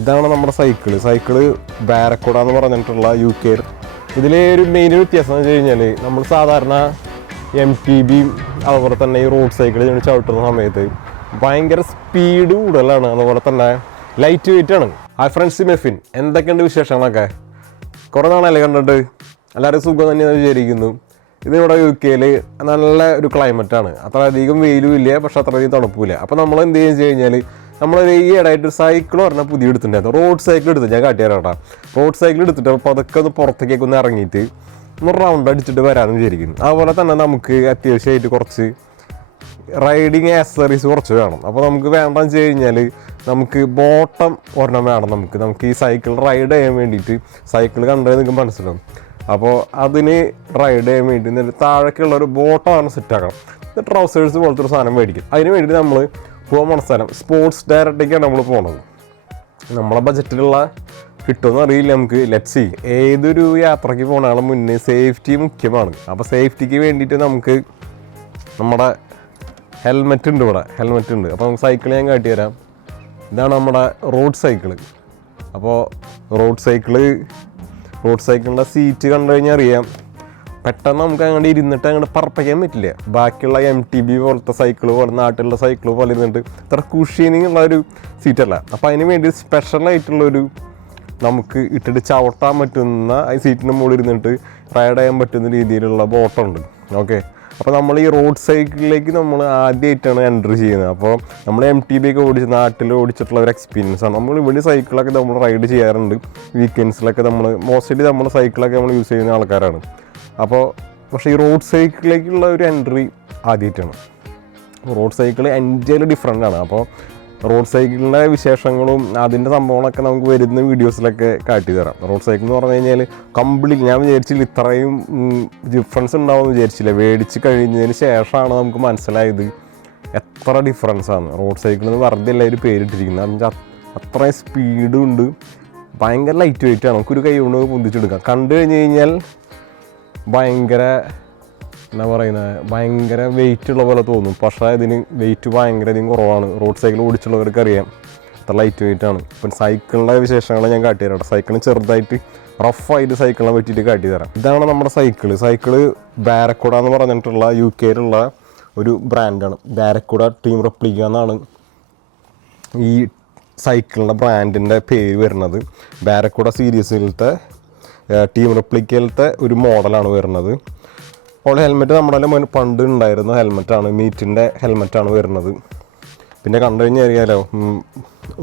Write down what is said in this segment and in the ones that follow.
ഇതാണ് നമ്മുടെ സൈക്കിള് ബാരക്കോഡ എന്ന് പറഞ്ഞിട്ടുള്ള UK. ഇതിലെ ഒരു മെയിൻ വ്യത്യാസം എന്ന് വെച്ച് കഴിഞ്ഞാൽ നമ്മൾ സാധാരണ MTB അതുപോലെ തന്നെ ഈ റോഡ് സൈക്കിൾ ചവിട്ടുന്ന സമയത്ത് ഭയങ്കര സ്പീഡ് കൂടുതലാണ്, അതുപോലെ തന്നെ ലൈറ്റ് വെയിറ്റ് ആണ്. Hi friends, Mefin. എന്തൊക്കെയുണ്ട് വിശേഷങ്ങളൊക്കെ? കുറേ നാളല്ലേ കണ്ടിട്ട്? എല്ലാവരും സുഖം തന്നെയാണ് വിചാരിക്കുന്നു. ഇതിവിടെ UK നല്ല ഒരു ക്ലൈമറ്റാണ്. അത്ര അധികം വെയിലും ഇല്ല, പക്ഷെ അത്രയധികം തണുപ്പില്ല. അപ്പോൾ നമ്മൾ എന്ത് ചെയ്യുക വെച്ച് കഴിഞ്ഞാൽ നമ്മളൊരു ഈ ഇടയായിട്ട് സൈക്കിൾ പറഞ്ഞാൽ പുതിയ എടുത്തിട്ടുണ്ടായിരുന്നു. റോഡ് സൈക്കിൾ എടുത്ത് ഞാൻ കാട്ടിയാറാട്ടാ. റോഡ് സൈക്കിൾ എടുത്തിട്ട് അപ്പോൾ അതൊക്കെ ഒന്ന് പുറത്തേക്കൊക്കെ ഒന്ന് ഇറങ്ങിയിട്ട് ഒന്ന് റൗണ്ട് അടിച്ചിട്ട് വരാമെന്ന് വിചാരിക്കുന്നു. അതുപോലെ തന്നെ നമുക്ക് അത്യാവശ്യമായിട്ട് കുറച്ച് റൈഡിങ് ആക്സസറീസ് കുറച്ച് വേണം. അപ്പോൾ നമുക്ക് വേണ്ടെന്ന് വെച്ച് കഴിഞ്ഞാൽ നമുക്ക് ബോട്ടം ഒരെണ്ണം വേണം. നമുക്ക് ഈ സൈക്കിൾ റൈഡ് ചെയ്യാൻ വേണ്ടിയിട്ട് സൈക്കിൾ കണ്ടത് നിങ്ങൾക്ക് മനസ്സിലാവും. അപ്പോൾ അതിന് റൈഡ് ചെയ്യാൻ വേണ്ടി താഴേക്കുള്ള ഒരു ബോട്ടമാണ് സെറ്റാക്കണം. ട്രൗസേഴ്സ് പോലത്തെ ഒരു സാധനം മേടിക്കും. അതിന് വേണ്ടി നമ്മൾ പോകാൻ പോണ സ്ഥലം സ്പോർട്സ് ഡയറക്റ്റേക്കാണ് നമ്മൾ പോകുന്നത്. നമ്മളെ ബജറ്റിലുള്ള കിട്ടുമെന്ന് അറിയില്ല നമുക്ക്. Let's see. ഏതൊരു യാത്രയ്ക്ക് പോകുന്നതിന് മുന്നേ സേഫ്റ്റി മുഖ്യമാണ്. അപ്പോൾ സേഫ്റ്റിക്ക് വേണ്ടിയിട്ട് നമുക്ക് നമ്മുടെ ഹെൽമെറ്റ് ഉണ്ട്. അപ്പോൾ നമുക്ക് സൈക്കിൾ ഞാൻ കാട്ടിത്തരാം. ഇതാണ് നമ്മുടെ റോഡ് സൈക്കിള്. അപ്പോൾ റോഡ് സൈക്കിളിൻ്റെ സീറ്റ് കണ്ടു കഴിഞ്ഞാൽ അറിയാം, പെട്ടെന്ന് നമുക്ക് അങ്ങോട്ട് ഇരുന്നിട്ട് അങ്ങോട്ട് പറപ്പിക്കാൻ പറ്റില്ല. ബാക്കിയുള്ള MTB പോലത്തെ സൈക്കിൾ പോലെ, നാട്ടിലുള്ള സൈക്കിൾ പോലെ ഇരുന്നിട്ട് ഇത്ര കുഷീനിങ് ഉള്ള ഒരു സീറ്റല്ല. അപ്പോൾ അതിന് വേണ്ടി സ്പെഷ്യലായിട്ടുള്ളൊരു നമുക്ക് ഇട്ടിട്ട് ചവിട്ടാൻ പറ്റുന്ന ഈ സീറ്റിൻ്റെ മുകളിൽ ഇരുന്നിട്ട് റൈഡ് ചെയ്യാൻ പറ്റുന്ന രീതിയിലുള്ള ബോട്ടുണ്ട്. ഓക്കെ, അപ്പോൾ നമ്മൾ ഈ റോഡ് സൈക്കിളിലേക്ക് നമ്മൾ ആദ്യമായിട്ടാണ് എൻട്രി ചെയ്യുന്നത്. അപ്പോൾ നമ്മൾ MTB ഒക്കെ നാട്ടിൽ ഓടിച്ചിട്ടുള്ള ഒരു എക്സ്പീരിയൻസ് ആണ്. നമ്മൾ ഇവിടെ സൈക്കിളൊക്കെ നമ്മൾ റൈഡ് ചെയ്യാറുണ്ട്. വീക്കെൻഡ്സിലൊക്കെ മോസ്റ്റ്ലി നമ്മൾ സൈക്കിളൊക്കെ നമ്മൾ യൂസ് ചെയ്യുന്ന ആൾക്കാരാണ്. പക്ഷേ ഈ റോഡ് സൈക്കിളിലേക്കുള്ള ഒരു എൻട്രി ആദ്യമായിട്ടാണ്. റോഡ് സൈക്കിൾ എൻറ്റയർലി ഡിഫറെൻ്റ് ആണ്. അപ്പോൾ റോഡ് സൈക്കിളിൻ്റെ വിശേഷങ്ങളും അതിൻ്റെ സംഭവങ്ങളൊക്കെ നമുക്ക് വരുന്ന വീഡിയോസിലൊക്കെ കാട്ടി തരാം. റോഡ് സൈക്കിൾ എന്ന് പറഞ്ഞു കഴിഞ്ഞാൽ കംപ്ലീറ്റ് ഞാൻ വിചാരിച്ചില്ല ഇത്രയും ഡിഫറൻസ് ഉണ്ടാവുമെന്ന് വിചാരിച്ചില്ല. മേടിച്ച് കഴിഞ്ഞതിന് ശേഷമാണ് നമുക്ക് മനസ്സിലായത് എത്ര ഡിഫറൻസാണ്. റോഡ് സൈക്കിൾ എന്ന് വെറുതെ എല്ലാവരും പേരിട്ടിരിക്കുന്നത്. എന്നുവെച്ചാൽ അത്രയും സ്പീഡും ഉണ്ട്, ഭയങ്കര ലൈറ്റ് വെയിറ്റ് ആണ്. നമുക്കൊരു കൈ കൊണ്ട് പൊന്തിച്ചെടുക്കാം. കണ്ടു കഴിഞ്ഞ് കഴിഞ്ഞാൽ ഭയങ്കര വെയിറ്റ് ഉള്ള പോലെ തോന്നും. പക്ഷേ ഇതിന് വെയിറ്റ് ഭയങ്കരധികം കുറവാണ്. റോഡ് സൈക്കിൾ ഓടിച്ചുള്ളവർക്ക് അറിയാം അത്ര ലൈറ്റ് വെയിറ്റ് ആണ്. ഇപ്പം സൈക്കിളിൻ്റെ വിശേഷങ്ങൾ ഞാൻ കാട്ടിത്തരാം. സൈക്കിളിന് ചെറുതായിട്ട് റഫായിട്ട് സൈക്കിളിനെ പറ്റിയിട്ട് കാട്ടിത്തരാം. ഇതാണ് നമ്മുടെ സൈക്കിള് ബാരക്കോഡ എന്ന് പറഞ്ഞിട്ടുള്ള UK ഒരു ബ്രാൻഡാണ്. ബാരക്കോഡ ടീം റെപ്ലിക്ക എന്നാണ് ഈ സൈക്കിളിൻ്റെ ബ്രാൻഡിൻ്റെ പേര് വരുന്നത്. ബാരക്കോഡ സീരീസിലത്തെ ടീം റെപ്ലിക്കയിലത്തെ ഒരു മോഡലാണ് വരുന്നത്. ഹെൽമെറ്റ് നമ്മുടെ പണ്ട് ഉണ്ടായിരുന്ന ഹെൽമെറ്റാണ്, മീറ്റിൻ്റെ ഹെൽമെറ്റാണ് വരുന്നത്. പിന്നെ കണ്ടു കഴിഞ്ഞാൽ അറിയാലോ,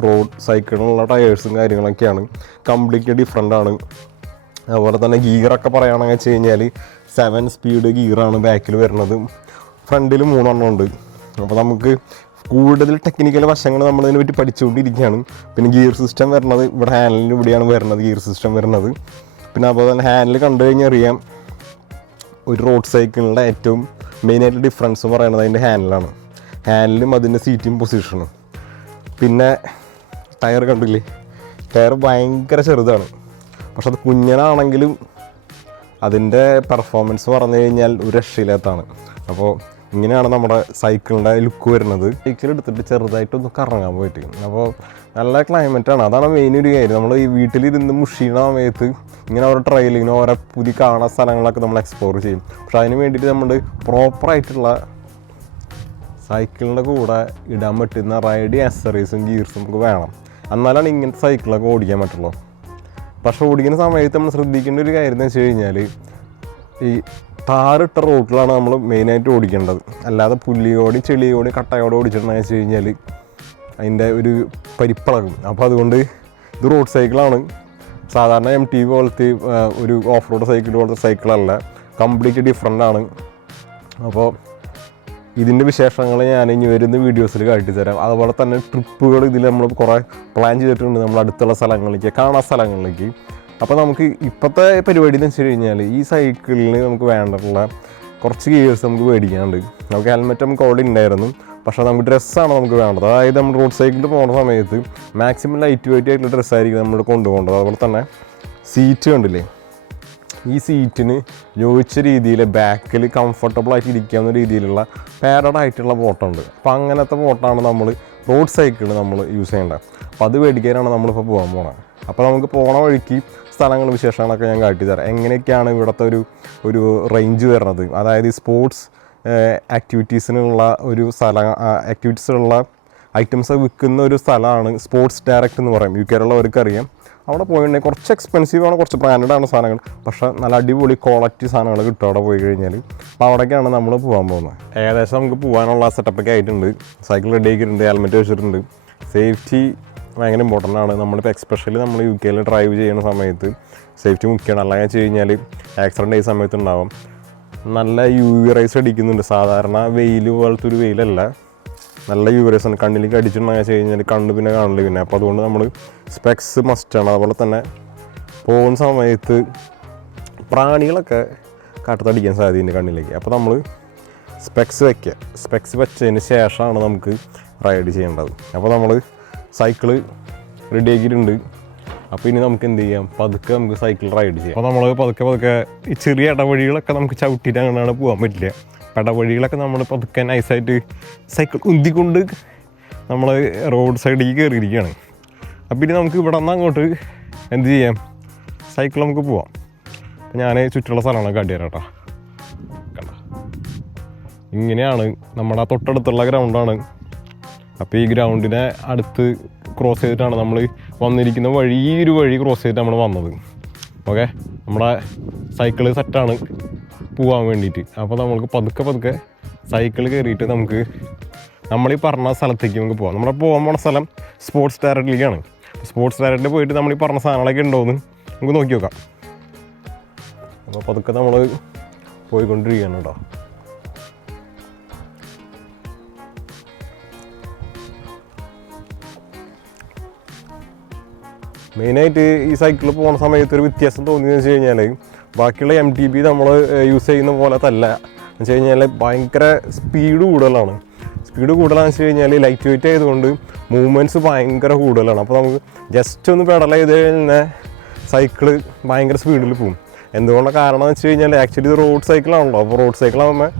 റോഡ് സൈക്കിളിനുള്ള ടയേഴ്സും കാര്യങ്ങളൊക്കെയാണ് കംപ്ലീറ്റ്ലി ഡിഫറെൻ്റ് ആണ്. അതുപോലെ തന്നെ ഗിയറൊക്കെ പറയുകയാണെന്ന് വെച്ച് കഴിഞ്ഞാൽ 7 സ്പീഡ് ഗിയറാണ് ബാക്കിൽ വരുന്നത്. ഫ്രണ്ടിൽ 3 എണ്ണം ഉണ്ട്. അപ്പോൾ നമുക്ക് കൂടുതൽ ടെക്നിക്കൽ വശങ്ങൾ നമ്മളതിനെ പറ്റി പഠിച്ചുകൊണ്ടിരിക്കുകയാണ്. പിന്നെ ഗിയർ സിസ്റ്റം വരുന്നത് ഇവിടെ ഹാൻഡിലിൻ്റെ ഇവിടെയാണ് വരുന്നത് ഗിയർ സിസ്റ്റം വരുന്നത്. പിന്നെ അതുപോലെ തന്നെ ഹാൻഡിൽ കണ്ടു കഴിഞ്ഞാൽ അറിയാം, ഒരു റോഡ് സൈക്കിളിൻ്റെ ഏറ്റവും മെയിനായിട്ട് ഡിഫറൻസ് എന്ന് പറയുന്നത് അതിൻ്റെ ഹാൻഡിലും അതിൻ്റെ സീറ്റിംഗ് പൊസിഷനും. പിന്നെ ടയർ കണ്ടില്ലേ, ടയർ ഭയങ്കര ചെറുതാണ്. പക്ഷെ അത് കുഞ്ഞനാണെങ്കിലും അതിൻ്റെ പെർഫോമൻസ് പറഞ്ഞു കഴിഞ്ഞാൽ ഒരു രക്ഷയില്ലാത്തതാണ്. അപ്പോൾ ഇങ്ങനെയാണ് നമ്മുടെ സൈക്കിളിൻ്റെ ലുക്ക് വരുന്നത്. സൈക്കിൾ എടുത്തിട്ട് ചെറുതായിട്ടൊന്ന് കറങ്ങാൻ പോയിട്ട്, അപ്പോൾ നല്ല ക്ലൈമറ്റാണ്. അതാണ് മെയിൻ ഒരു കാര്യം. നമ്മൾ ഈ വീട്ടിലിരുന്ന് മുഷിയുന്ന സമയത്ത് ഇങ്ങനെ ഓരോ ട്രയലിങ്ങിന് ഓരോ പുതിയ കാണുന്ന സ്ഥലങ്ങളൊക്കെ നമ്മൾ എക്സ്പ്ലോർ ചെയ്യും. പക്ഷെ അതിന് വേണ്ടിയിട്ട് നമ്മൾ പ്രോപ്പറായിട്ടുള്ള സൈക്കിളിൻ്റെ കൂടെ ഇടാൻ പറ്റുന്ന റൈഡിങ് ആക്സസറീസും ഗിയർസും നമുക്ക് വേണം. എന്നാലാണ് ഇങ്ങനത്തെ സൈക്കിളൊക്കെ ഓടിക്കാൻ പറ്റുള്ളൂ. പക്ഷെ ഓടിക്കുന്ന സമയത്ത് നമ്മൾ ശ്രദ്ധിക്കേണ്ട ഒരു കാര്യം എന്ന് വെച്ച് കഴിഞ്ഞാൽ, ഈ ടാറിട്ട റോട്ടിലാണ് നമ്മൾ മെയിനായിട്ട് ഓടിക്കേണ്ടത്. അല്ലാതെ പുല്ലിയോടി ചെളിയോടി കട്ടയോടെ ഓടിച്ചിട്ടുണ്ടെന്ന് വെച്ച് കഴിഞ്ഞാൽ അതിൻ്റെ ഒരു പരിപ്പളകും. അപ്പോൾ അതുകൊണ്ട് ഇത് റോഡ് സൈക്കിളാണ്. സാധാരണ MTB പോലത്തെ ഒരു ഓഫ് റോഡ് സൈക്കിൾ പോലത്തെ സൈക്കിളല്ല, കംപ്ലീറ്റ് ഡിഫറെൻ്റ് ആണ്. അപ്പോൾ ഇതിൻ്റെ വിശേഷങ്ങൾ ഞാൻ ഇനി വരുന്ന വീഡിയോസിൽ കാട്ടിത്തരാം. അതുപോലെ തന്നെ ട്രിപ്പുകൾ ഇതിൽ നമ്മൾ കുറേ പ്ലാൻ ചെയ്തിട്ടുണ്ട്, നമ്മൾ അടുത്തുള്ള സ്ഥലങ്ങളിലേക്ക്, കാണാൻ സ്ഥലങ്ങളിലേക്ക്. അപ്പോൾ നമുക്ക് ഇപ്പോഴത്തെ പരിപാടി എന്ന് വെച്ച് കഴിഞ്ഞാൽ ഈ സൈക്കിളിന് നമുക്ക് വേണ്ടിയിട്ടുള്ള കുറച്ച് ഗിയേഴ്സ് നമുക്ക് മേടിക്കാനുണ്ട്. നമുക്ക് ഹെൽമെറ്റ് നമുക്ക് ഓൾറെഡി ഉണ്ടായിരുന്നു. പക്ഷേ നമുക്ക് ഡ്രസ്സാണ് നമുക്ക് വേണ്ടത്. അതായത് നമ്മൾ റോഡ് സൈക്കിളിൽ പോകുന്ന സമയത്ത് മാക്സിമം ലൈറ്റ് വെയിറ്റ് ആയിട്ടുള്ള ഡ്രസ്സായിരിക്കും നമ്മൾ കൊണ്ടുപോകേണ്ടത്. അതുപോലെ തന്നെ സീറ്റ് കണ്ടില്ലേ, ഈ സീറ്റിന് യോജിച്ച രീതിയിൽ ബാക്കിൽ കംഫർട്ടബിളായിട്ട് ഇരിക്കാവുന്ന രീതിയിലുള്ള പാഡഡ് ആയിട്ടുള്ള ബോട്ടുണ്ട്. അപ്പോൾ അങ്ങനത്തെ ബോട്ടാണ് നമ്മൾ റോഡ് സൈക്കിൾ നമ്മൾ യൂസ് ചെയ്യേണ്ടത്. അപ്പോൾ അത് മേടിക്കാനാണ് നമ്മളിപ്പോൾ പോകാൻ പോണത്. അപ്പോൾ നമുക്ക് പോണ വഴിക്ക് സ്ഥലങ്ങൾ വിശേഷങ്ങളൊക്കെ ഞാൻ കാട്ടിത്തരാം. എങ്ങനെയൊക്കെയാണ് ഇവിടുത്തെ ഒരു റേഞ്ച് വരുന്നത്, അതായത് ഈ സ്പോർട്സ് ആക്ടിവിറ്റീസിനുള്ള ഒരു സ്ഥലം, ആക്ടിവിറ്റീസിനുള്ള ഐറ്റംസ് വിൽക്കുന്ന ഒരു സ്ഥലമാണ് സ്പോർട്സ് ഡയറക്റ്റ് എന്ന് പറയും. UK ഉള്ളവർക്ക് അറിയാം. അവിടെ പോയിട്ടുണ്ടെങ്കിൽ കുറച്ച് എക്സ്പെൻസീവാണ്, കുറച്ച് ബ്രാൻഡാണ് സാധനങ്ങൾ, പക്ഷേ നല്ല അടിപൊളി ക്വാളിറ്റി സാധനങ്ങൾ കിട്ടും അവിടെ പോയി കഴിഞ്ഞാൽ. അപ്പോൾ അവിടേക്കാണ് നമ്മൾ പോകാൻ പോകുന്നത്. ഏകദേശം നമുക്ക് പോകാനുള്ള സെറ്റപ്പൊക്കെ ആയിട്ടുണ്ട്. സൈക്കിൾ റെഡി ആക്കിയിട്ടുണ്ട്, ഹെൽമെറ്റ് വെച്ചിട്ടുണ്ട്. സേഫ്റ്റി ഭയങ്കര ഇമ്പോർട്ടൻ്റ് ആണ്. നമ്മളിപ്പോൾ എക്സ്പെഷ്യലി നമ്മൾ UK ഡ്രൈവ് ചെയ്യുന്ന സമയത്ത് സേഫ്റ്റി മുഖ്യമാണ്. അല്ലെങ്കിൽ വെച്ച് കഴിഞ്ഞാൽ ആക്സിഡൻറ്റ് ആയ സമയത്ത് ഉണ്ടാവും. നല്ല UV റൈസ് അടിക്കുന്നുണ്ട്. സാധാരണ വെയിൽ പോലത്തെ ഒരു വെയിലല്ല, നല്ല UV റൈസ് ആണ്. കണ്ണിലേക്ക് അടിച്ചിട്ടുണ്ടെങ്കിൽ വെച്ച് കഴിഞ്ഞാൽ കണ്ണ് പിന്നെ കാണില്ല പിന്നെ. അപ്പോൾ അതുകൊണ്ട് നമ്മൾ സ്പെക്സ് മസ്റ്റാണ്. അതുപോലെ തന്നെ പോകുന്ന സമയത്ത് പ്രാണികളൊക്കെ കാട്ടത്തടിക്കാൻ സാധ്യതയുണ്ട് കണ്ണിലേക്ക്. അപ്പോൾ നമ്മൾ സ്പെക്സ് വയ്ക്കുക. സ്പെക്സ് വെച്ചതിന് ശേഷമാണ് നമുക്ക് റൈഡ് ചെയ്യേണ്ടത്. അപ്പോൾ നമ്മൾ സൈക്കിള് റെഡി ആക്കിയിട്ടുണ്ട്. അപ്പോൾ ഇനി നമുക്ക് എന്ത് ചെയ്യാം, പതുക്കെ നമുക്ക് സൈക്കിൾ റൈഡ് ചെയ്യാം. അപ്പോൾ നമ്മൾ പതുക്കെ ഈ ചെറിയ ഇടവഴികളൊക്കെ നമുക്ക് ചവിട്ടിയിട്ട് അങ്ങനെയാണ് പോകാൻ പറ്റില്ല. ഇടവഴികളൊക്കെ നമ്മൾ പതുക്കെ നൈസായിട്ട് സൈക്കിൾ ഉന്തിക്കൊണ്ട് നമ്മൾ റോഡ് സൈഡിലേക്ക് കയറിയിരിക്കുകയാണ്. അപ്പോൾ ഇനി നമുക്ക് ഇവിടെ നിന്ന് അങ്ങോട്ട് എന്ത് ചെയ്യാം, സൈക്കിൾ നമുക്ക് പോവാം. അപ്പോൾ ഞാൻ ചുറ്റുള്ള സ്ഥലങ്ങളൊക്കെ കാട്ടിത്തരാം കേട്ടോ. കണ്ട ഇങ്ങനെയാണ് നമ്മുടെ തൊട്ടടുത്തുള്ള ഗ്രൗണ്ടാണ്. അപ്പോൾ ഈ ഗ്രൗണ്ടിനെ അടുത്ത് ക്രോസ് ചെയ്തിട്ടാണ് നമ്മൾ വന്നിരിക്കുന്ന വഴി. ഈ ഒരു വഴി ക്രോസ് ചെയ്തിട്ട് നമ്മൾ വന്നത്. ഓക്കെ, നമ്മുടെ സൈക്കിള് സെറ്റാണ് പോകാൻ വേണ്ടിയിട്ട്. അപ്പോൾ നമുക്ക് പതുക്കെ സൈക്കിൾ കയറിയിട്ട് നമുക്ക് നമ്മളീ പറഞ്ഞ സ്ഥലത്തേക്ക് നമുക്ക് പോകാം. നമ്മുടെ പോകാൻ പോണ സ്ഥലം സ്പോർട്സ് ഡയറക്റ്റിലേക്കാണ്. സ്പോർട്സ് ഡയറക്റ്റിൽ പോയിട്ട് നമ്മൾ ഈ പറഞ്ഞ സാധനങ്ങളൊക്കെ ഉണ്ടോയെന്ന് നമുക്ക് നോക്കി നോക്കാം. അപ്പോൾ പതുക്കെ നമ്മൾ പോയിക്കൊണ്ടിരിക്കുകയാണ് കേട്ടോ. മെയിനായിട്ട് ഈ സൈക്കിളിൽ പോകുന്ന സമയത്ത് ഒരു വ്യത്യാസം തോന്നിയെന്ന് വെച്ച് കഴിഞ്ഞാൽ ബാക്കിയുള്ള MTB നമ്മൾ യൂസ് ചെയ്യുന്ന പോലത്തല്ല. എന്ന് വെച്ച് കഴിഞ്ഞാൽ ഭയങ്കര സ്പീഡ് കൂടുതലാണ്. സ്പീഡ് കൂടുതലാണെന്ന് വെച്ച് കഴിഞ്ഞാൽ ലൈറ്റ് വെയിറ്റ് ആയതുകൊണ്ട് മൂവ്മെൻറ്റ്സ് ഭയങ്കര കൂടുതലാണ്. അപ്പോൾ നമുക്ക് ജസ്റ്റ് ഒന്ന് പെഡൽ ചെയ്ത് കഴിഞ്ഞാൽ സൈക്കിള് ഭയങ്കര സ്പീഡിൽ പോകും. എന്തുകൊണ്ടാണ് കാരണം എന്ന് വെച്ച് കഴിഞ്ഞാൽ ആക്ച്വലി ഇത് റോഡ് സൈക്കിളാണല്ലോ. അപ്പോൾ റോഡ് സൈക്കിളാകുമ്പോൾ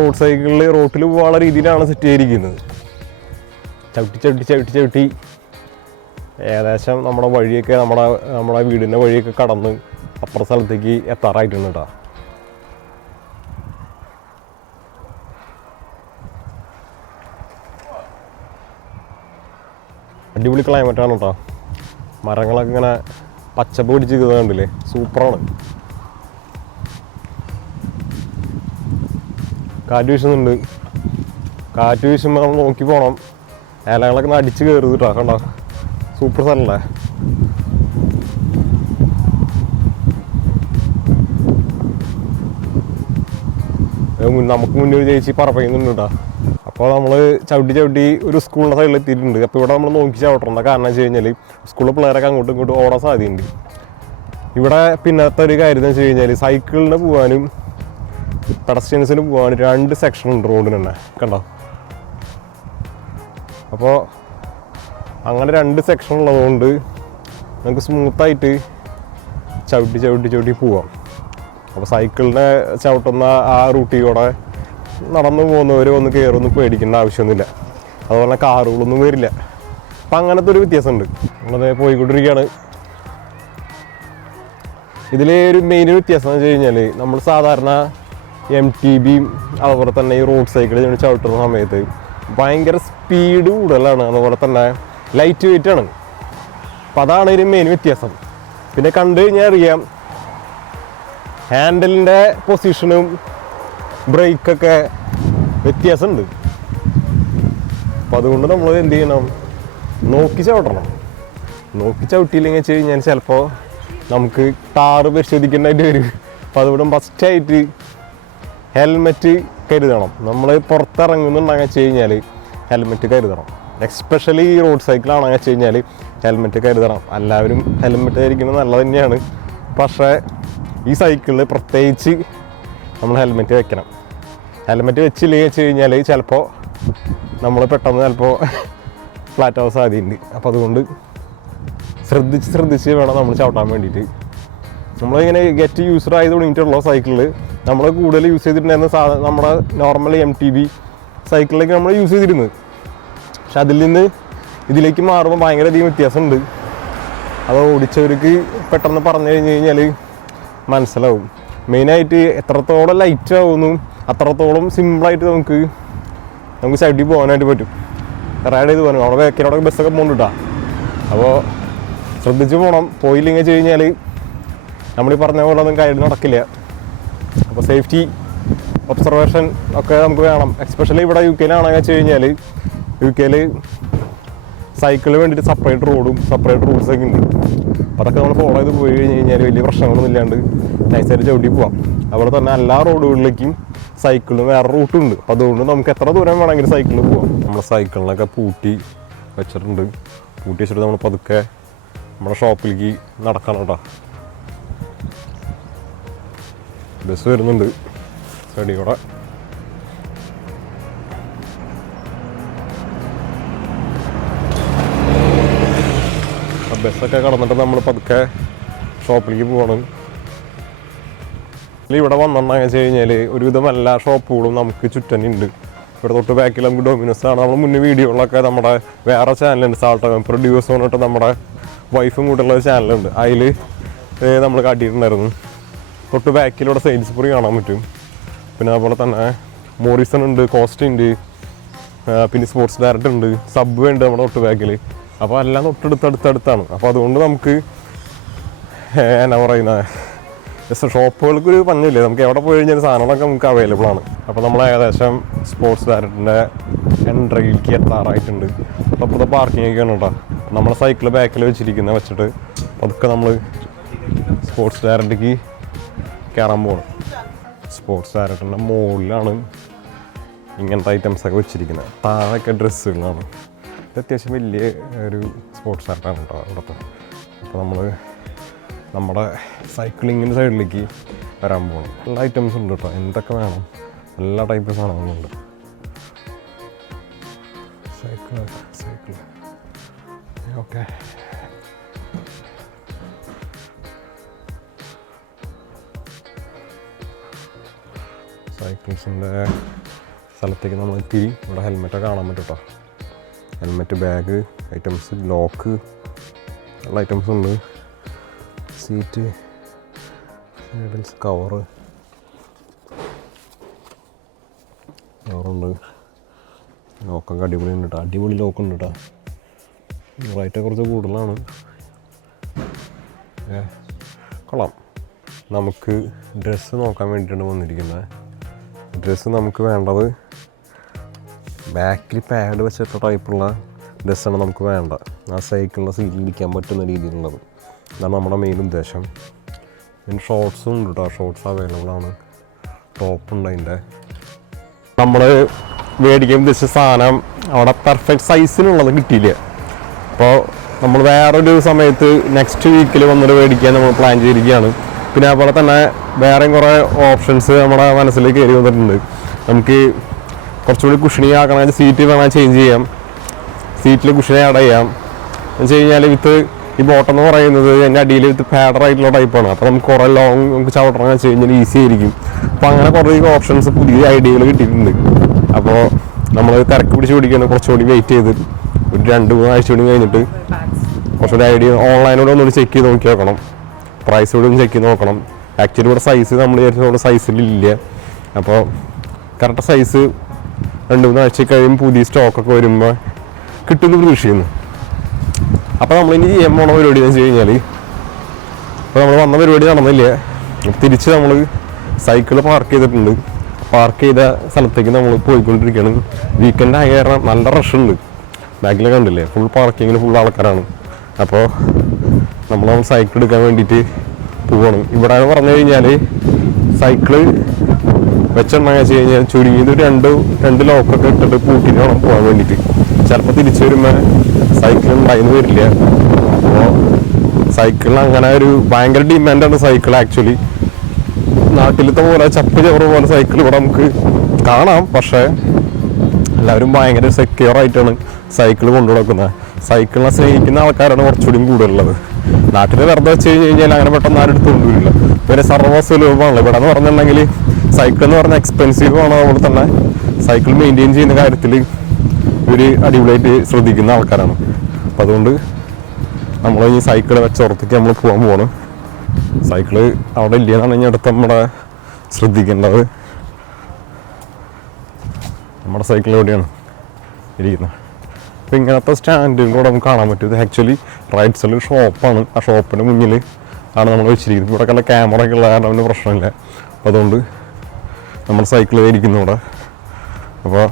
റോഡ് സൈക്കിളിൽ റോട്ടിൽ പോകാനുള്ള രീതിയിലാണ് സെറ്റ് ചെയ്തിരിക്കുന്നത്. ചവിട്ടി ഏകദേശം നമ്മുടെ വഴിയൊക്കെ നമ്മുടെ വീടിൻ്റെ വഴിയൊക്കെ കടന്ന് അപ്പുറ സ്ഥലത്തേക്ക് എത്താറായിട്ടുണ്ട് കേട്ടോ. അടിപൊളി ക്ലൈമറ്റാണ് കേട്ടോ. മരങ്ങളൊക്കെ ഇങ്ങനെ പച്ചപ്പ് പിടിച്ച് കണ്ടില്ലേ, സൂപ്പറാണ്. കാറ്റ് വീശുന്നുണ്ട്. കാറ്റ് വീശുമ്പോൾ നമ്മൾ നോക്കി പോകണം. ഇലകളൊക്കെ ഒന്ന് അടിച്ച് കയറും കേട്ടോ. കണ്ടോ, സൂപ്പർ സ്ഥലമല്ലേ. നമുക്ക് മുന്നേ ഒരു ചേച്ചി പറപ്പുന്നുണ്ട് കേട്ടോ. അപ്പോൾ നമ്മൾ ചവിട്ടി ഒരു സ്കൂളിൻ്റെ സൈഡിൽ എത്തിയിട്ടുണ്ട്. അപ്പോൾ ഇവിടെ നമ്മൾ നോക്കി ചവിട്ടണം. കാരണം വെച്ച് കഴിഞ്ഞാൽ സ്കൂളിലെ പിള്ളേരൊക്കെ അങ്ങോട്ടും ഇങ്ങോട്ടും ഓടാൻ സാധ്യതയുണ്ട്. ഇവിടെ പിന്നത്തെ ഒരു കാര്യം എന്ന് വെച്ച് കഴിഞ്ഞാൽ സൈക്കിളിന് പോകാനും പെഡസ്ട്രിയൻസിന് പോകാനും 2 സെക്ഷൻ ഉണ്ട് റോഡിന് തന്നെ. കണ്ടോ, അപ്പോൾ അങ്ങനെ 2 സെക്ഷൻ ഉള്ളതുകൊണ്ട് നമുക്ക് സ്മൂത്തായിട്ട് ചവിട്ടി പോവാം. അപ്പോൾ സൈക്കിളിനെ ചവിട്ടുന്ന ആ റൂട്ടിലൂടെ നടന്നു പോകുന്നവർ ഒന്ന് കയറൊന്നും പേടിക്കേണ്ട ആവശ്യമൊന്നുമില്ല. അതുപോലെ കാറുകളൊന്നും വരില്ല. അപ്പം അങ്ങനത്തെ ഒരു വ്യത്യാസമുണ്ട്. നമ്മളത് പോയിക്കൊണ്ടിരിക്കുകയാണ്. ഇതിലെ ഒരു മെയിൻ വ്യത്യാസം എന്ന് വെച്ച് കഴിഞ്ഞാൽ നമ്മൾ സാധാരണ MTB അതുപോലെ തന്നെ ഈ റോഡ് സൈക്കിൾ ചവിട്ടുന്ന സമയത്ത് ഭയങ്കര സ്പീഡ് കൂടുതലാണ്. അതുപോലെ തന്നെ ലൈറ്റ് വെയിറ്റ് ആണ്. അപ്പം അതാണ് ഇതിന് മെയിൻ വ്യത്യാസം. പിന്നെ കണ്ടു കഴിഞ്ഞാൽ അറിയാം, ഹാൻഡിലിൻ്റെ പൊസിഷനും ബ്രേക്കൊക്കെ വ്യത്യാസമുണ്ട്. അപ്പം അതുകൊണ്ട് നമ്മൾ എന്ത് ചെയ്യണം, നോക്കി ചവിട്ടണം. നോക്കി ചവിട്ടിയില്ലെങ്കിൽ വെച്ച് കഴിഞ്ഞാൽ ചിലപ്പോൾ നമുക്ക് ടാറ് പരിശോധിക്കേണ്ടതായിട്ട് വരും. അപ്പോൾ അതുകൊണ്ട് ഫസ്റ്റായിട്ട് ഹെൽമെറ്റ് കരുതണം. നമ്മൾ പുറത്തിറങ്ങുന്നുണ്ടെങ്കിൽ വെച്ച് കഴിഞ്ഞാൽ ഹെൽമെറ്റ് കരുതണം. എക്സ്പെഷ്യലി ഈ റോഡ് സൈക്കിളാണെങ്കിൽ വെച്ച് കഴിഞ്ഞാൽ ഹെൽമെറ്റ് കരുതണം. എല്ലാവരും ഹെൽമെറ്റ് ധരിക്കുന്നത് നല്ലത് തന്നെയാണ്. പക്ഷേ ഈ സൈക്കിളിൽ പ്രത്യേകിച്ച് നമ്മൾ ഹെൽമെറ്റ് വെക്കണം. ഹെൽമെറ്റ് വെച്ചില്ലെങ്കിൽ വെച്ച് കഴിഞ്ഞാൽ ചിലപ്പോൾ നമ്മൾ പെട്ടെന്ന് ചിലപ്പോൾ ഫ്ലാറ്റ് ആവാൻ സാധ്യതയുണ്ട്. അപ്പോൾ അതുകൊണ്ട് ശ്രദ്ധിച്ച് വേണം നമ്മൾ ചവിട്ടാൻ വേണ്ടിയിട്ട്. നമ്മളിങ്ങനെ ഗെറ്റ് യൂസർ ആയി തുടങ്ങിയിട്ടുള്ള സൈക്കിളിൽ നമ്മൾ കൂടുതൽ യൂസ് ചെയ്തിട്ടുണ്ടായിരുന്ന നമ്മുടെ നോർമൽ MTB സൈക്കിളിലേക്ക് നമ്മൾ യൂസ് ചെയ്തിരുന്നത്. പക്ഷെ അതിൽ നിന്ന് ഇതിലേക്ക് മാറുമ്പോൾ ഭയങ്കരധികം വ്യത്യാസമുണ്ട്. അത് ഓടിച്ചവർക്ക് പെട്ടെന്ന് പറഞ്ഞു കഴിഞ്ഞ് കഴിഞ്ഞാൽ മനസ്സിലാവും. മെയിനായിട്ട് എത്രത്തോളം ലൈറ്റ് ആവുന്നു അത്രത്തോളം സിമ്പിളായിട്ട് നമുക്ക് ചവിട്ടി പോകാനായിട്ട് പറ്റും. റൈഡ് ചെയ്ത് പോകാനും അവിടെ വേക്കിനോടെ ബസ്സൊക്കെ പോകുന്നുണ്ടാ. അപ്പോൾ ശ്രദ്ധിച്ച് പോകണം. പോയില്ലെങ്കിൽ വെച്ച് കഴിഞ്ഞാൽ നമ്മൾ ഈ പറഞ്ഞ പോലെ ഒന്നും കാര്യം നടക്കില്ല. അപ്പോൾ സേഫ്റ്റി ഒബ്സർവേഷൻ ഒക്കെ നമുക്ക് വേണം. എസ്പെഷ്യലി ഇവിടെ UK-ലാണെന്ന് വെച്ച് കഴിഞ്ഞാൽ UK-ൽ സൈക്കിളിന് വേണ്ടിയിട്ട് സെപ്പറേറ്റ് റോഡും സെപ്പറേറ്റ് റൂൾസൊക്കെ ഉണ്ട്. അപ്പോൾ അതൊക്കെ നമ്മൾ ഫോളോ ചെയ്ത് പോയി കഴിഞ്ഞ് കഴിഞ്ഞാൽ വലിയ പ്രശ്നങ്ങളൊന്നും ഇല്ലാണ്ട് നൈസായിട്ട് ചവിട്ടി പോവാം. അതുപോലെ തന്നെ എല്ലാ റോഡുകളിലേക്കും സൈക്കിളിന് വേറെ റൂട്ടുണ്ട്. അപ്പോൾ അതുകൊണ്ട് നമുക്ക് എത്ര ദൂരം വേണമെങ്കിലും സൈക്കിളിൽ പോവാം. നമ്മൾ സൈക്കിളിനൊക്കെ പൂട്ടി വെച്ചിട്ടുണ്ട്. പൂട്ടി വെച്ചിട്ട് നമ്മൾ പതുക്കെ നമ്മുടെ ഷോപ്പിലേക്ക് നടക്കണം കേട്ടോ. ബസ് വരുന്നുണ്ട് സൈഡിൽ കൂടെ. ബസ്സൊക്കെ കടന്നിട്ട് നമ്മൾ പതുക്കെ ഷോപ്പിലേക്ക് പോകണം. ഇവിടെ വന്നിട്ടുണ്ടെന്ന് വെച്ച് കഴിഞ്ഞാൽ ഒരുവിധം എല്ലാ ഷോപ്പുകളും നമുക്ക് ചുറ്റനുണ്ട്. ഇവിടെ തൊട്ട് ബാക്കിൽ നമുക്ക് ഡൊമിനോസ് ആണ്. നമ്മൾ മുന്നേ വീഡിയോകളൊക്കെ നമ്മുടെ വേറെ ചാനലുണ്ട്, സാൾട്ട് പ്രൊഡ്യൂസ് പറഞ്ഞിട്ട് നമ്മുടെ വൈഫും കൂട്ടുള്ള ചാനലുണ്ട്. അതിൽ നമ്മൾ കാട്ടിയിട്ടുണ്ടായിരുന്നു. തൊട്ട് ബാക്കിലൂടെ സെയിൽസ്ബറി കാണാൻ പറ്റും. പിന്നെ അതുപോലെ തന്നെ മോറിസൺ ഉണ്ട്, കോസ്റ്റ് ഉണ്ട്, പിന്നെ സ്പോർട്സ് ഡയറക്റ്റ് ഉണ്ട്, സബ്വേ ഉണ്ട് നമ്മുടെ തൊട്ട് ബാക്കിൽ. അപ്പോൾ എല്ലാം തൊട്ടടുത്തടുത്താണ്. അപ്പോൾ അതുകൊണ്ട് നമുക്ക് എന്നാ പറയുന്നത് ഷോപ്പുകൾക്കൊരു പഞ്ഞില്ലേ. നമുക്ക് എവിടെ പോയി കഴിഞ്ഞാൽ സാധനങ്ങളൊക്കെ നമുക്ക് അവൈലബിൾ ആണ്. അപ്പോൾ നമ്മൾ ഏകദേശം സ്പോർട്സ് ഡയറക്റ്റിൻ്റെ എൻട്രിയിലേക്ക് എത്താറായിട്ടുണ്ട്. അപ്പോൾ അപ്പുറത്തെ പാർക്കിംഗ് ഒക്കെയാണ് കേട്ടോ. നമ്മളെ സൈക്കിൾ ബാക്കിൽ വെച്ചിട്ട് അതൊക്കെ നമ്മൾ സ്പോർട്സ് ഡയറക്റ്റിലേക്ക് കയറാൻ പോകണം. സ്പോർട്സ് ഡയറക്റ്റിൻ്റെ മുകളിലാണ് ഇങ്ങനത്തെ ഐറ്റംസൊക്കെ വെച്ചിരിക്കുന്നത്. താഴെയൊക്കെ ഡ്രസ്സുകളാണ്. ഇത് അത്യാവശ്യം വലിയ ഒരു സ്പോർട്സ് ഡയറക്റ്റാണ് കേട്ടോ ഇവിടുത്തെ. അപ്പോൾ നമ്മൾ നമ്മുടെ സൈക്ലിങ്ങിൻ്റെ സൈഡിലേക്ക് വരാൻ പോകണം. എല്ലാ ഐറ്റംസും ഉണ്ട് കേട്ടോ. എന്തൊക്കെ വേണം എല്ലാ ടൈപ്പ് സാധനങ്ങളുണ്ട്. Cycle okay. സൈക്കിൾസിൻ്റെ സ്ഥലത്തേക്ക് നമ്മൾ എത്തി. ഇവിടെ ഹെൽമെറ്റൊക്കെ കാണാൻ പറ്റും കേട്ടോ. ഹെൽമെറ്റ്, ബാഗ് ഐറ്റംസ്, ലോക്ക്, എല്ലാ ഐറ്റംസും ഉണ്ട്. സീറ്റ്, കവറുണ്ട്. ലോക്കൊക്കെ അടിപൊളി ഉണ്ട് കേട്ടോ. അടിപൊളി ലോക്കുണ്ട് കേട്ടോ. റേറ്റ് കുറച്ച് കൂടുതലാണ്. കൊള്ളാം. നമുക്ക് ഡ്രസ്സ് നോക്കാൻ വേണ്ടിയിട്ടാണ് വന്നിരിക്കുന്നത്. ഡ്രസ്സ് നമുക്ക് വേണ്ടത് ബാക്കിൽ പാഡ് വെച്ചിട്ട ടൈപ്പുള്ള ഡ്രസ്സാണ് നമുക്ക് വേണ്ട. ആ സൈക്കിളിൻ്റെ സീറ്റിൽ ഇരിക്കാൻ പറ്റുന്ന രീതിയിലുള്ളത്. അതാണ് നമ്മുടെ മെയിൻ ഉദ്ദേശം. പിന്നെ ഷോർട്സും ഉണ്ട് കേട്ടോ. ഷോർട്സ് അവൈലബിൾ ആണ്. ടോപ്പുണ്ട് അതിൻ്റെ. നമ്മൾ മേടിക്കാൻ ഉദ്ദേശിച്ച സാധനം അവിടെ പെർഫെക്റ്റ് സൈസിനുള്ളത് കിട്ടിയില്ല. അപ്പോൾ നമ്മൾ വേറൊരു സമയത്ത് നെക്സ്റ്റ് വീക്കിൽ വന്നിട്ട് മേടിക്കാൻ നമ്മൾ പ്ലാൻ ചെയ്തിരിക്കുകയാണ്. പിന്നെ അതുപോലെ തന്നെ വേറെയും കുറേ ഓപ്ഷൻസ് നമ്മുടെ മനസ്സിലേക്ക് കയറി വന്നിട്ടുണ്ട്. നമുക്ക് കുറച്ചുകൂടി കുഷണി ആക്കണമെങ്കിൽ സീറ്റ് വേണമെങ്കിൽ ചേഞ്ച് ചെയ്യാം. സീറ്റിൽ കുഷണി ആഡ് ചെയ്യാം എന്ന് വെച്ച് കഴിഞ്ഞാൽ വിത്ത് ഈ ബോട്ടം എന്ന് പറയുന്നത് എൻ്റെ അടിയിൽ വിത്ത് പാഡറായിട്ടുള്ള ടൈപ്പാണ്. അപ്പോൾ നമുക്ക് കുറേ ലോങ് നമുക്ക് ചവിട്ടണമെന്ന് വെച്ച് കഴിഞ്ഞാൽ ഈസി ആയിരിക്കും. അപ്പോൾ അങ്ങനെ കുറേ ഓപ്ഷൻസ്, പുതിയ ഐഡിയകൾ കിട്ടിയിട്ടുണ്ട്. അപ്പോൾ നമ്മൾ തിരക്ക് പിടിച്ച് പിടിക്കുന്നത് കുറച്ചുകൂടി വെയിറ്റ് ചെയ്ത് ഒരു 2-3 ആഴ്ച കൂടി കഴിഞ്ഞിട്ട് കുറച്ചുകൂടി ഐഡിയ ഓൺലൈനോട് ഒന്നുകൂടി ചെക്ക് ചെയ്ത് നോക്കി നോക്കണം. പ്രൈസ് കൂടി ഒന്ന് ചെക്ക് ചെയ്ത് നോക്കണം. ആക്ച്വലി ഇവിടെ സൈസ് നമ്മൾ വിചാരിച്ച സൈസിലില്ല. അപ്പോൾ കറക്റ്റ് സൈസ് 2-3 ആഴ്ച കഴിയുമ്പോൾ പുതിയ സ്റ്റോക്കൊക്കെ വരുമ്പോൾ കിട്ടുമെന്ന് പ്രതീക്ഷിക്കുന്നു. അപ്പോൾ നമ്മളിനി ചെയ്യാൻ പോണ പരിപാടി എന്ന് വെച്ച് കഴിഞ്ഞാൽ, ഇപ്പോൾ നമ്മൾ വന്ന പരിപാടി നടന്നില്ല. തിരിച്ച് നമ്മൾ സൈക്കിൾ പാർക്ക് ചെയ്തിട്ടുണ്ട്. പാർക്ക് ചെയ്ത സ്ഥലത്തേക്ക് നമ്മൾ പോയിക്കൊണ്ടിരിക്കുകയാണ്. വീക്കെൻഡ് ആയ കാരണം നല്ല റഷ് ഉണ്ട്. ബാക്കിൽ കണ്ടില്ലേ, ഫുൾ പാർക്കിങ്ങിന് ഫുൾ ആൾക്കാരാണ്. അപ്പോൾ നമ്മൾ സൈക്കിൾ എടുക്കാൻ വേണ്ടിയിട്ട് പോകണം. ഇവിടെ പറഞ്ഞു കഴിഞ്ഞാൽ സൈക്കിള് വെച്ചെണ്ണ വെച്ച് കഴിഞ്ഞാൽ ചുരുങ്ങിയത് രണ്ട് ലോക്കൊക്കെ ഇട്ടിട്ട് പൂട്ടിന് വേണം പോകാൻ വേണ്ടിയിട്ട്. ചിലപ്പോൾ തിരിച്ചു വരുമ്പോൾ സൈക്കിൾ ഉണ്ടായിരുന്നു വരില്ല. അപ്പോൾ സൈക്കിളിന് അങ്ങനെ ഒരു ഭയങ്കര ഡിമാൻഡാണ് സൈക്കിൾ. ആക്ച്വലി നാട്ടിലത്തെ പോലെ ചപ്പ് ചവറ് പോലെ സൈക്കിൾ ഇവിടെ നമുക്ക് കാണാം. പക്ഷേ എല്ലാവരും ഭയങ്കര സെക്യൂർ ആയിട്ടാണ് സൈക്കിൾ കൊണ്ടു നടക്കുന്നത്. സൈക്കിളിനെ സ്നേഹിക്കുന്ന ആൾക്കാരാണ് കുറച്ചുകൂടി കൂടുതലുള്ളത്. നാട്ടിൽ വെറുതെ വെച്ച് കഴിഞ്ഞാൽ അങ്ങനെ പെട്ടെന്ന് ആരും എടുത്ത് കൊണ്ടുവരില്ല. പിന്നെ സർവ്വസുലഭമാണല്ലോ ഇവിടെ എന്ന് പറഞ്ഞിട്ടുണ്ടെങ്കിൽ. സൈക്കിൾ എന്ന് പറഞ്ഞാൽ എക്സ്പെൻസീവ് ആണ്. അതുപോലെ തന്നെ സൈക്കിൾ മെയിൻറ്റെയിൻ ചെയ്യുന്ന കാര്യത്തിൽ ഇവർ അടിപൊളിയായിട്ട് ശ്രദ്ധിക്കുന്ന ആൾക്കാരാണ്. അപ്പം അതുകൊണ്ട് നമ്മൾ ഈ സൈക്കിൾ വെച്ചോർത്തേക്ക് നമ്മൾ പോകാൻ പോകണം. സൈക്കിള് അവിടെ ഇല്ലയെന്നാണ് ഇനി അടുത്ത് നമ്മുടെ ശ്രദ്ധിക്കേണ്ടത്. നമ്മുടെ സൈക്കിൾ എവിടെയാണ് ഇരിക്കുന്നത്. അപ്പോൾ ഇങ്ങനത്തെ സ്റ്റാൻഡും കൂടെ നമുക്ക് കാണാൻ പറ്റും. ഇത് ആക്ച്വലി റൈറ്റ് സൈഡിൽ ഷോപ്പാണ്. ആ ഷോപ്പിൻ്റെ മുന്നിൽ ആണ് നമ്മൾ വെച്ചിരിക്കുന്നത്. ഇവിടെ കണ്ട ക്യാമറ ഒക്കെ ഉള്ള കാരണം അതിന് പ്രശ്നമില്ല. അപ്പോൾ അതുകൊണ്ട് നമ്മൾ സൈക്കിൾ ഇരിക്കുന്നു ഇവിടെ. അപ്പോൾ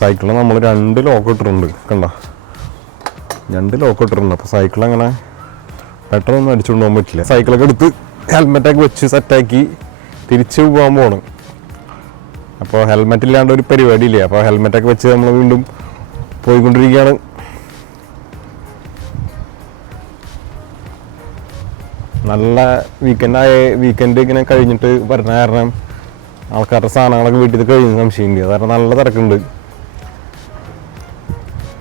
സൈക്കിളിൽ നമ്മൾ 2 ലോക്ക് ഇട്ടിട്ടുണ്ട്. കണ്ട 2 ലോക്ക് ഇട്ടിട്ടുണ്ട്. അപ്പോൾ സൈക്കിൾ അങ്ങനെ പെട്ടെന്നൊന്നും അടിച്ചുകൊണ്ട് പോകാൻ പറ്റില്ല. സൈക്കിളൊക്കെ എടുത്ത് ഹെൽമെറ്റൊക്കെ വെച്ച് സെറ്റാക്കി തിരിച്ച് പോകാൻ പോകണം. അപ്പോൾ ഹെൽമെറ്റ് ഇല്ലാണ്ട് ഒരു പരിപാടിയില്ല. അപ്പോൾ ഹെൽമെറ്റൊക്കെ വെച്ച് നമ്മൾ വീണ്ടും പോയിക്കൊണ്ടിരിക്കുകയാണ്. നല്ല വീക്കെൻഡ് ഇങ്ങനെ കഴിഞ്ഞിട്ട് വരുന്ന കാരണം ആൾക്കാരുടെ സാധനങ്ങളൊക്കെ വീട്ടിൽ കഴിഞ്ഞ് സംശയമുണ്ട്. കാരണം നല്ല തിരക്കുണ്ട്.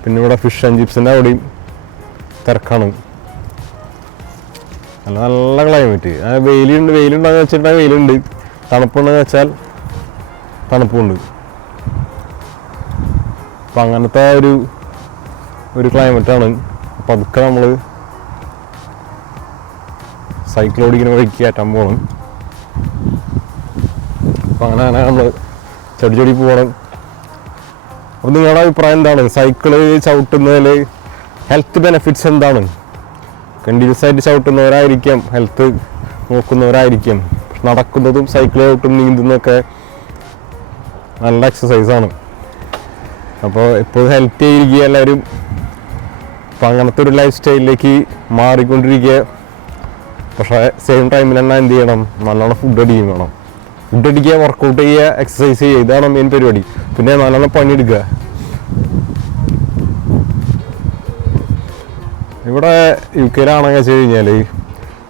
പിന്നെ ഇവിടെ ഫിഷ് ആൻഡ് ചിപ്സിൻ്റെ അവിടെയും തിരക്കാണ്. നല്ല ക്ലൈമറ്റ്. വെയിലുണ്ടെന്ന് വെച്ചിട്ടുണ്ടെങ്കിൽ വെയിലുണ്ട്, തണുപ്പുണ്ടെന്ന് വെച്ചാൽ തണുപ്പുണ്ട്. അപ്പം അങ്ങനത്തെ ഒരു ക്ലൈമറ്റാണ്. അപ്പം അതൊക്കെ നമ്മൾ സൈക്കിൾ ഓടിക്കുന്ന വഴിക്ക് കയറ്റാൻ പോകണം. അപ്പം അങ്ങനെ നമ്മൾ ചെടി പോകണം. അപ്പം നിങ്ങളുടെ അഭിപ്രായം എന്താണ്? സൈക്കിള് ചവിട്ടുന്നതിൽ ഹെൽത്ത് ബെനിഫിറ്റ്സ് എന്താണ്? കണ്ടിന്യൂസ് ആയിട്ട് ചവിട്ടുന്നവരായിരിക്കാം, ഹെൽത്ത് നോക്കുന്നവരായിരിക്കാം. നടക്കുന്നതും സൈക്കിൾ ചവിട്ടും നീന്തുന്നതൊക്കെ നല്ല എക്സസൈസാണ്. അപ്പോൾ എപ്പോഴും ഹെൽത്ത് ചെയ്തിരിക്കുക എല്ലാവരും. അപ്പം അങ്ങനത്തെ ഒരു ലൈഫ് സ്റ്റൈലിലേക്ക് മാറിക്കൊണ്ടിരിക്കുക. പക്ഷേ സെയിം ടൈമിൽ തന്നെ എന്ത് ചെയ്യണം? നല്ലോണം ഫുഡ് അടിക്കുകയും വേണം. ഫുഡ് അടിക്കുക, വർക്കൗട്ട് ചെയ്യുക, എക്സസൈസ് ചെയ്യുക, ഇതാണ് മെയിൻ പരിപാടി. പിന്നെ നല്ലോണം പണിയെടുക്കുക. ഇവിടെ UK-യിലാണെന്ന് വെച്ച് കഴിഞ്ഞാൽ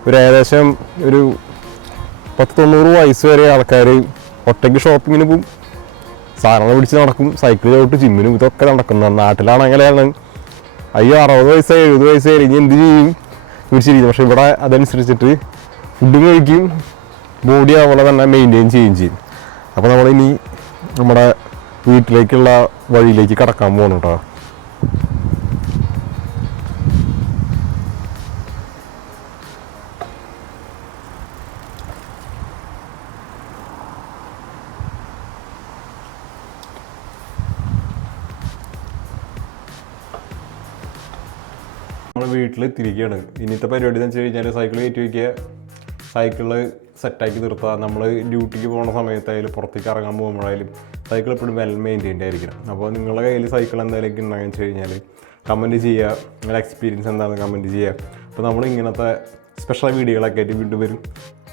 ഏകദേശം ഒരു 10-90 വയസ്സ് വരെ ആൾക്കാർ ഒറ്റയ്ക്ക് ഷോപ്പിങ്ങിന് പോവും, സാധനങ്ങൾ പിടിച്ച് നടക്കും, സൈക്കിൾ ചവിട്ട് ജിമ്മിനും ഇതൊക്കെ നടക്കുന്നത്. നാട്ടിലാണെങ്കിലാണ് അയ്യോ 60 വയസ്സായി 70 വയസ്സായി ഇനി എന്ത് ചെയ്യും പിടിച്ചിരിക്കും. പക്ഷെ ഇവിടെ അതനുസരിച്ചിട്ട് ഫുഡും കഴിക്കും, ബോഡി അതുപോലെ തന്നെ മെയിൻറ്റെയിൻ ചെയ്യുകയും ചെയ്യും. അപ്പോൾ നമ്മളിനി നമ്മുടെ വീട്ടിലേക്കുള്ള വഴിയിലേക്ക് കടക്കാൻ പോകണം കേട്ടോ. നമ്മൾ വീട്ടിൽ തിരിക്കുകയാണ്. ഇനിത്തെ പരിപാടി എന്ന് വെച്ച് കഴിഞ്ഞാൽ സൈക്കിൾ കയറ്റി വയ്ക്കുക, സൈക്കിള് സെറ്റാക്കി നിർത്തുക. നമ്മൾ ഡ്യൂട്ടിക്ക് പോകുന്ന സമയത്തായാലും പുറത്തേക്ക് ഇറങ്ങാൻ പോകുമ്പോഴായാലും സൈക്കിൾ എപ്പോഴും വെൽ മെയിൻറ്റെയിൻഡ് ആയിരിക്കണം. അപ്പോൾ നിങ്ങളുടെ കയ്യിൽ സൈക്കിൾ എന്തെങ്കിലും ഉണ്ടെന്ന് വെച്ച് കഴിഞ്ഞാൽ കമൻറ്റ് ചെയ്യുക, നിങ്ങളുടെ എക്സ്പീരിയൻസ് എന്താണെന്ന് കമൻറ്റ് ചെയ്യുക. അപ്പോൾ നമ്മൾ ഇങ്ങനത്തെ സ്പെഷ്യൽ വീഡിയോകളൊക്കെ ആയിട്ട് വീണ്ടും വരും.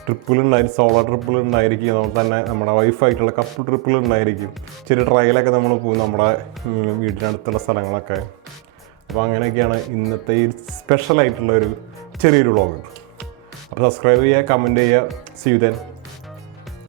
ട്രിപ്പുകളുണ്ടായിരിക്കും, സോളോ ട്രിപ്പുകളുണ്ടായിരിക്കും, അതുപോലെ തന്നെ നമ്മുടെ വൈഫായിട്ടുള്ള കപ്പിൾ ട്രിപ്പുകളുണ്ടായിരിക്കും. ചെറിയ ട്രയലൊക്കെ നമ്മൾ പോകും നമ്മുടെ വീടിനടുത്തുള്ള സ്ഥലങ്ങളൊക്കെ. അപ്പോൾ അങ്ങനെയൊക്കെയാണ് ഇന്നത്തെ ഈ സ്പെഷ്യലായിട്ടുള്ളൊരു ചെറിയൊരു വ്ളോഗ്. അപ്പോൾ സബ്സ്ക്രൈബ് ചെയ്യുക, കമൻറ്റ് ചെയ്യുക. See you then.